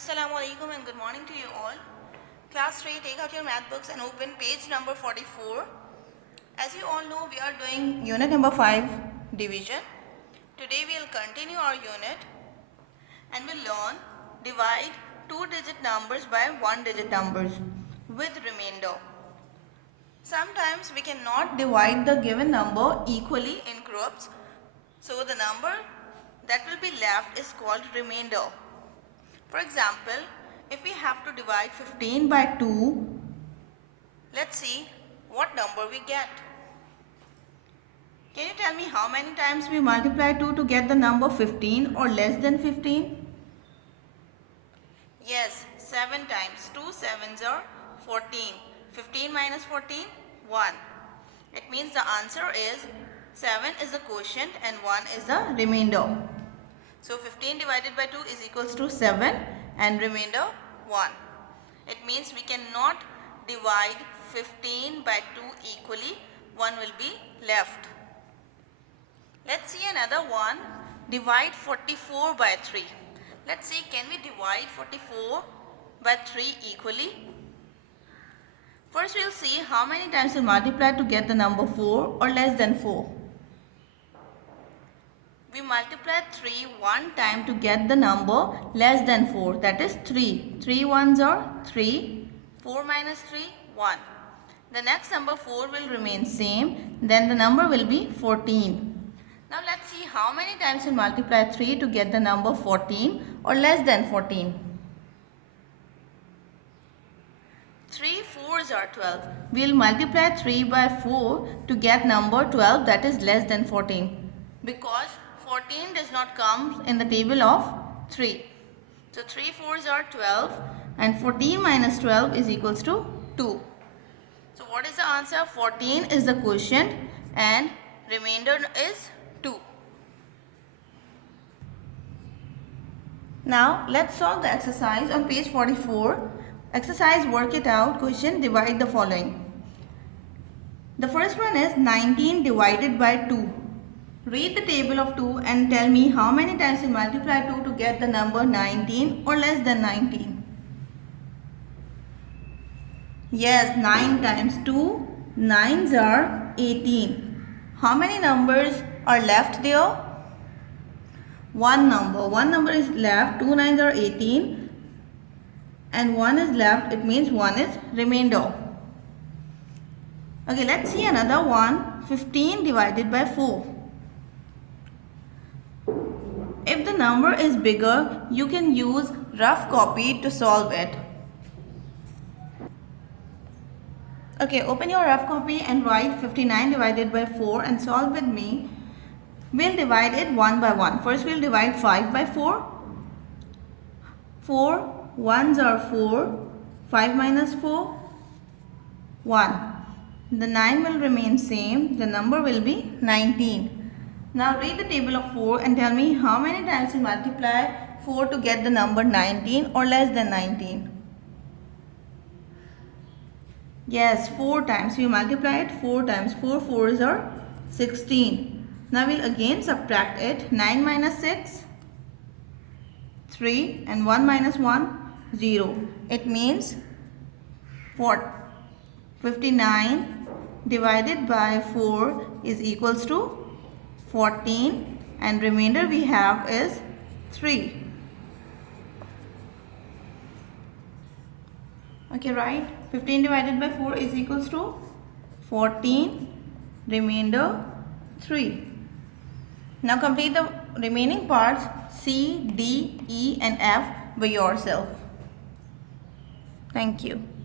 Assalamu alaikum and good morning to you all. Class 3, take out your math books and open page number 44. As you all know, we are doing unit number 5, division. Today we will continue our unit and we'll learn divide 2-digit numbers by 1-digit numbers with remainder. Sometimes we cannot divide the given number equally in groups, so the number that will be left is called remainder. For example, if we have to divide 15 by 2, let's see what number we get. Can you tell me how many times we multiply 2 to get the number 15 or less than 15? Yes, 7 times. 2 sevens are 14. 15 minus 14, 1. It means the answer is 7 is the quotient and 1 is the remainder. So 15 divided by 2 is equals to 7 and remainder 1. It means we cannot divide 15 by 2 equally. 1 will be left. Let's see another one. Divide 44 by 3. Let's see, can we divide 44 by 3 equally? First we'll see how many times we multiply to get the number 4 or less than 4. We multiply 3 one time to get the number less than 4, that is 3. 3 ones are 3, 4 minus 3, 1. The next number 4 will remain same, then the number will be 14. Now let's see how many times we multiply 3 to get the number 14 or less than 14. 3 4s are 12. We will multiply 3 by 4 to get number 12, that is less than 14. Because 14 does not come in the table of 3. So 3 4s are 12 and 14 minus 12 is equals to 2. So what is the answer? 14 is the quotient and remainder is 2. Now let's solve the exercise on page 44. Exercise work it out, question divide the following. The first one is 19 divided by 2. Read the table of 2 and tell me how many times you multiply 2 to get the number 19 or less than 19. Yes, 9 times 2, 9s are 18. How many numbers are left there? One number is left, 2 9s are 18 and 1 is left, it means 1 is remainder. Okay, let's see another one, 15 divided by 4. If the number is bigger, you can use rough copy to solve it. Okay, open your rough copy and write 59 divided by 4 and solve with me. We'll divide it one by one. First we'll divide 5 by 4. 4 1s are 4. 5 minus 4, 1. The 9 will remain same. The number will be 19. Now read the table of 4 and tell me how many times you multiply 4 to get the number 19 or less than 19. Yes, 4 times. You multiply it 4 times. 4 4s are 16. Now we'll again subtract it. 9 minus 6, 3 and 1 minus 1, 0. It means 59 divided by 4 is equals to 14 and remainder we have is 3. Okay, right? 15 divided by 4 is equals to 14, remainder 3. Now complete the remaining parts C, D, E and F by yourself. Thank you.